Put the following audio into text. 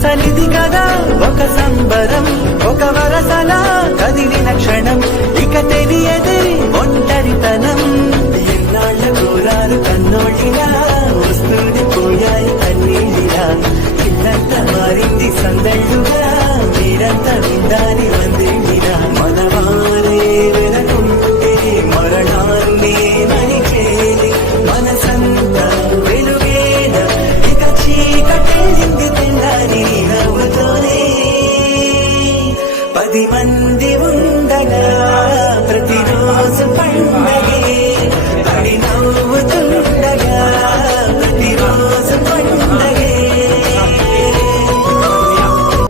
అసలిది కదా ఒక సంబరం, ఒక వరసలా కదిలిన క్షణం, ఇక తెలియదే ఒంటరితనం. ఎన్నాళ్ళ కోరారు కన్నోళ్ళిలా, వస్తుంది పోయాయి కన్నీళ్ళిలా, ఇల్లంతా మారింది సందళ్ళుగా, మీరంతా విందాని